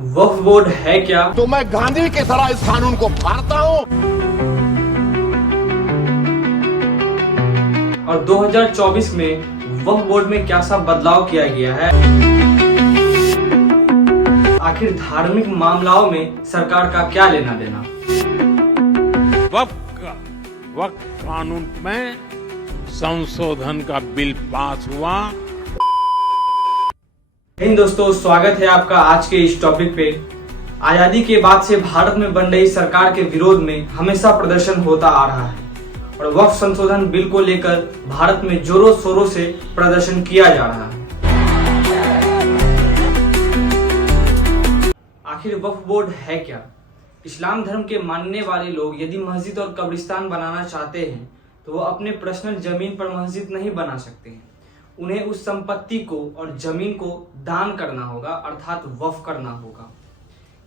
वक्फ board है क्या? तो मैं गांधी की तरह इस कानून को फाड़ता हूं। और 2024 में वक्फ बोर्ड में क्या सा बदलाव किया गया है? आखिर धार्मिक मामलों में सरकार का क्या लेना देना? वक्फ कानून में संशोधन का बिल पास हुआ। हिंद दोस्तों, स्वागत है आपका आज के इस टॉपिक पे। आजादी के बाद से भारत में बन रही सरकार के विरोध में हमेशा प्रदर्शन होता आ रहा है और वक्फ संशोधन बिल को लेकर भारत में जोरों शोरों से प्रदर्शन किया जा रहा है। आखिर वक्फ बोर्ड है क्या? इस्लाम धर्म के मानने वाले लोग यदि मस्जिद और कब्रिस्तान बनाना चाहते हैं तो वो अपने पर्सनल जमीन पर मस्जिद नहीं बना सकते हैं। उन्हें उस संपत्ति को और जमीन को दान करना होगा, अर्थात वक्फ करना होगा।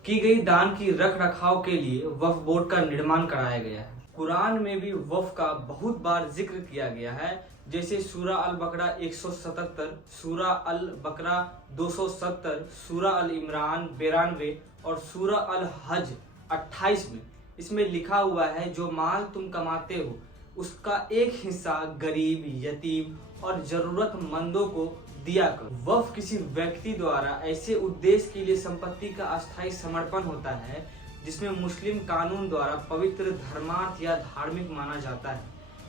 की गई दान की रख रखाव के लिए वक्फ बोर्ड का निर्माण कराया गया है। कुरान में भी वक्फ का बहुत बार जिक्र किया गया है, जैसे सूरा अल बकरा 177, सूरा अल बकरा 270, सूरा अल इमरान 92 और सूरा अल हज 28 में। इसमें लिखा हुआ है, जो माल तुम कमाते हो उसका एक हिस्सा गरीब, यतीम और जरूरतमंदों को दिया करो। वक्फ किसी व्यक्ति द्वारा ऐसे उद्देश्य के लिए संपत्ति का अस्थायी समर्पण होता है जिसमें मुस्लिम कानून द्वारा पवित्र, धर्मार्थ या धार्मिक माना जाता है।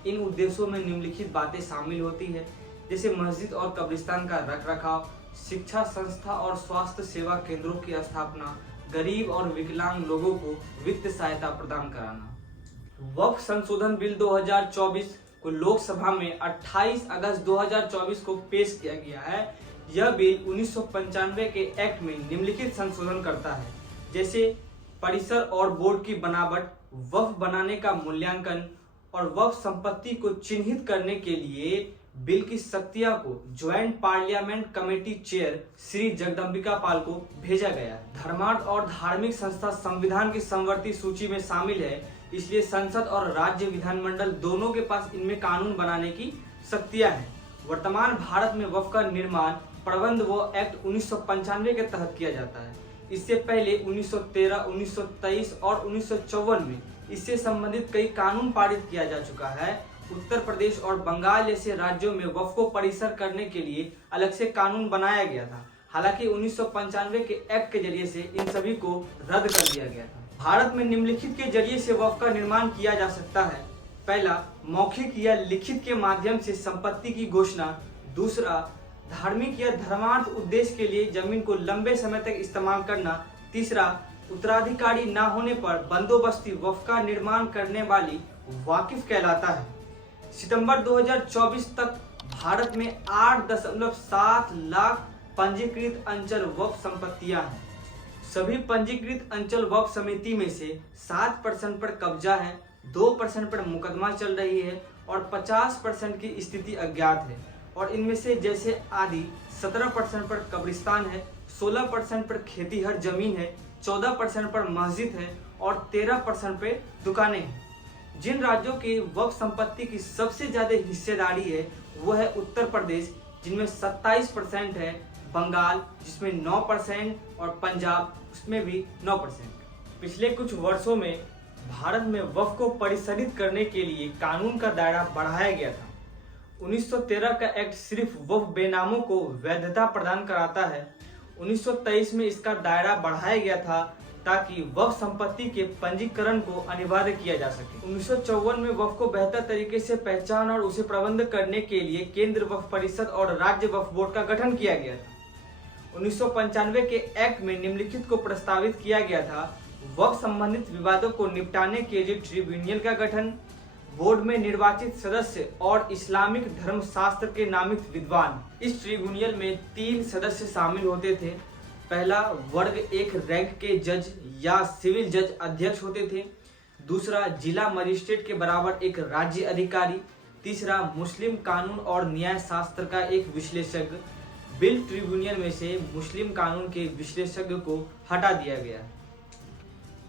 इन उद्देश्यों में निम्नलिखित बातें शामिल होती है, जैसे मस्जिद और कब्रिस्तान का रख रखाव, शिक्षा संस्था और स्वास्थ्य सेवा केंद्रों की स्थापना, गरीब और विकलांग लोगों को वित्त सहायता प्रदान कराना। वक्फ संशोधन बिल 2024 को लोकसभा में 28 अगस्त 2024 को पेश किया गया है। यह बिल 1995 के एक्ट में निम्नलिखित संशोधन करता है, जैसे परिसर और बोर्ड की बनावट, वक्फ बनाने का मूल्यांकन और वक्फ संपत्ति को चिन्हित करने के लिए बिल की शक्तियां को joint parliament committee chair Shri Jagdambika Pal को भेजा गया है। धर्मार्थ और धार्मिक संस्था संविधान की समवर्ती सूची में शामिल है, इसलिए संसद और राज्य विधानमंडल दोनों के पास इनमें कानून बनाने की शक्तियां हैं। वर्तमान भारत में वक्फ का निर्माण प्रबंध व एक्ट 1995 के तहत किया जाता है। इससे पहले 1913, 1923 और 1954 में इससे संबंधित कई कानून पारित किया जा चुका है। उत्तर प्रदेश और बंगाल जैसे राज्यों में वक्फ को परिसर करने के लिए अलग से कानून बनाया गया था। हालांकि 1995 के एक्ट के जरिए से इन सभी को रद्द कर दिया गया था। भारत में निम्नलिखित के जरिए से वक्फ का निर्माण किया जा सकता है। पहला, मौखिक या लिखित के माध्यम से संपत्ति की घोषणा। दूसरा, धार्मिक या धर्मार्थ उद्देश्य के लिए जमीन को लंबे समय तक इस्तेमाल करना। तीसरा, उत्तराधिकारी न होने पर बंदोबस्ती वक्फ का निर्माण करने वाली वाकिफ कहलाता है। सितंबर 2024 तक भारत में 8.7 लाख पंजीकृत अंचल वक्फ संपत्तियां हैं। सभी पंजीकृत अंचल वक्फ समिति में से 7% पर कब्जा है, 2% पर मुकदमा चल रही है और 50% की स्थिति अज्ञात है। और इनमें से जैसे आदि 17% पर कब्रिस्तान है, 16% पर खेतीहर जमीन है, 14% पर मस्जिद है और 13% पर दुकानें हैं। जिन राज्यों की वक्फ संपत्ति की सबसे ज्यादा हिस्सेदारी है वो है उत्तर प्रदेश, जिनमें 27% है, बंगाल जिसमें 9% और पंजाब उसमें भी 9%। पिछले कुछ वर्षों में भारत में वक्फ को परिसरित करने के लिए कानून का दायरा बढ़ाया गया था। 1913 का एक्ट सिर्फ वक्फ बेनामों को वैधता प्रदान कराता है। 1923 में इसका दायरा बढ़ाया गया था ताकि वक्फ संपत्ति के पंजीकरण को अनिवार्य किया जा सके। 1954 में वक्फ को बेहतर तरीके से पहचान और उसे प्रबंध करने के लिए केंद्र वक्फ परिषद और राज्य वक्फ बोर्ड का गठन किया गया था। 1995 के एक्ट में निम्नलिखित को प्रस्तावित किया गया था, वक्फ संबंधित विवादों को निपटाने के लिए ट्रिब्यूनल का गठन, बोर्ड में निर्वाचित सदस्य और इस्लामिक धर्मशास्त्र के नामित विद्वान। इस ट्रिब्यूनल में 3 सदस्य शामिल होते थे। पहला, वर्ग 1 रैंक के जज या सिविल जज अध्यक्ष होते थे। दूसरा, जिला मजिस्ट्रेट के बराबर एक राज्य अधिकारी। तीसरा, मुस्लिम कानून और न्याय शास्त्र का एक विश्लेषज्ञ। बिल ट्रिब्यूनल में से मुस्लिम कानून के विशेषज्ञ को हटा दिया गया।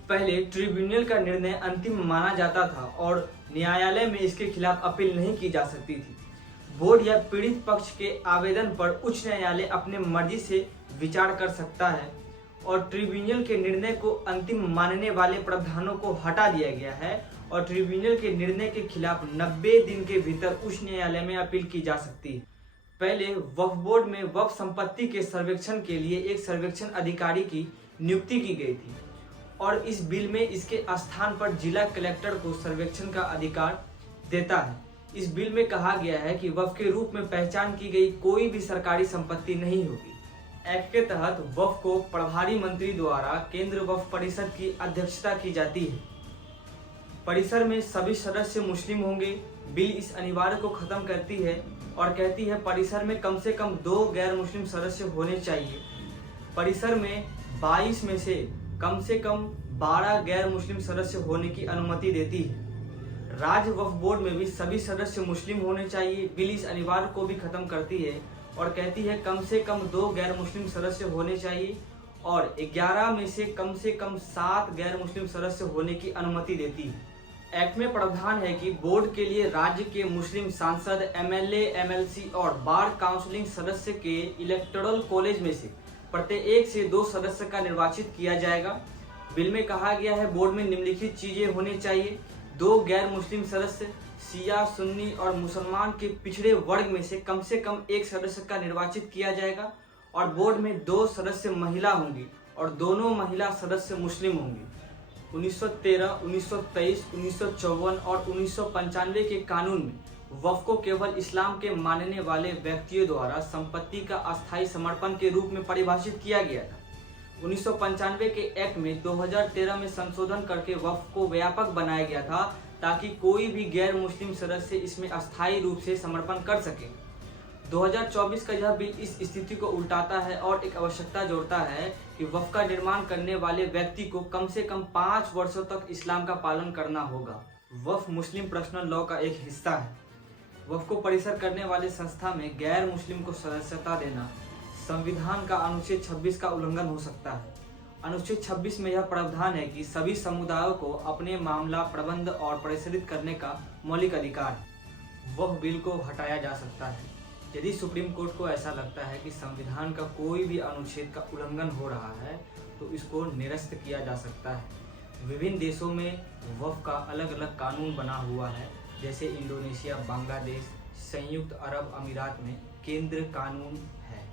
पहले ट्रिब्यूनल का निर्णय अंतिम माना जाता था और न्यायालय में इसके खिलाफ अपील नहीं की जा सकती थी। बोर्ड या पीड़ित पक्ष के आवेदन पर उच्च न्यायालय अपने मर्जी से विचार कर सकता है। और ट्रिब्यूनल के निर्णय को अंतिम मानने वाले प्रावधानों को हटा दिया गया है और ट्रिब्यूनल के निर्णय के खिलाफ 90 दिन के भीतर उच्च न्यायालय में अपील की जा सकती है। पहले वक्फ बोर्ड में वक्फ संपत्ति के सर्वेक्षण के लिए एक सर्वेक्षण अधिकारी की नियुक्ति की गई थी और इस बिल में इसके स्थान पर जिला कलेक्टर को सर्वेक्षण का अधिकार देता है। इस बिल में कहा गया है कि वक्फ के रूप में पहचान की गई कोई भी सरकारी संपत्ति नहीं होगी। एक्ट के तहत वक्फ को प्रभारी मंत्री द्वारा केंद्र वक्फ परिषद की अध्यक्षता की जाती है। परिसर में सभी सदस्य मुस्लिम होंगे। बिल इस अनिवार्य को खत्म करती है और कहती है परिसर में कम से कम 2 गैर मुस्लिम सदस्य होने चाहिए। परिसर में 22 में से कम 12 गैर मुस्लिम सदस्य होने की अनुमति देती है। राज्य वक्फ बोर्ड में भी सभी सदस्य मुस्लिम होने चाहिए। बिल इस अनिवार्य को भी खत्म करती है और कहती है कम से कम 2 गैर मुस्लिम सदस्य होने चाहिए और 11 में से कम 7 गैर मुस्लिम सदस्य होने की अनुमति देती है। एक्ट में प्रावधान है कि बोर्ड के लिए राज्य के मुस्लिम सांसद, एमएलए, एमएलसी और बार काउंसिलिंग सदस्य के इलेक्टोरल कॉलेज में से प्रत्येक से 2 सदस्य का निर्वाचित किया जाएगा। बिल में कहा गया है बोर्ड में निम्नलिखित चीजें होनी चाहिए: 2 गैर मुस्लिम सदस्य, शिया, सुन्नी और मुसलमान के पिछड़े वर्ग में से कम 1 सदस्य का निर्वाचित किया जाएगा और बोर्ड में 2 सदस्य महिला होंगी और दोनों महिला सदस्य मुस्लिम होंगी। 1913, 1923, 1954 और 1995 के कानून में वक्फ को केवल इस्लाम के मानने वाले व्यक्तियों द्वारा संपत्ति का अस्थायी समर्पण के रूप में परिभाषित किया गया था। 1995 के एक्ट में 2013 में संशोधन करके वक्फ को व्यापक बनाया गया था ताकि कोई भी गैर मुस्लिम सदस्य इसमें अस्थायी रूप से समर्पण कर सके। 2024 का यह बिल इस स्थिति को उल्टाता है और एक आवश्यकता जोड़ता है कि वक्फ का निर्माण करने वाले व्यक्ति को कम से कम 5 वर्षों तक इस्लाम का पालन करना होगा। वक्फ मुस्लिम पर्सनल लॉ का एक हिस्सा है। वक्फ को परिसर करने वाले संस्था में गैर मुस्लिम को सदस्यता देना संविधान का अनुच्छेद 26 का उल्लंघन हो सकता है। अनुच्छेद 26 में यह प्रावधान है कि सभी समुदायों को अपने मामला प्रबंध और परिचालित करने का मौलिक अधिकार है। वह बिल को हटाया जा सकता है यदि सुप्रीम कोर्ट को ऐसा लगता है कि संविधान का कोई भी अनुच्छेद का उल्लंघन हो रहा है तो इसको निरस्त किया जा सकता है। विभिन्न देशों में वक्फ का अलग अलग कानून बना हुआ है, जैसे इंडोनेशिया, बांग्लादेश, संयुक्त अरब अमीरात में केंद्र कानून है।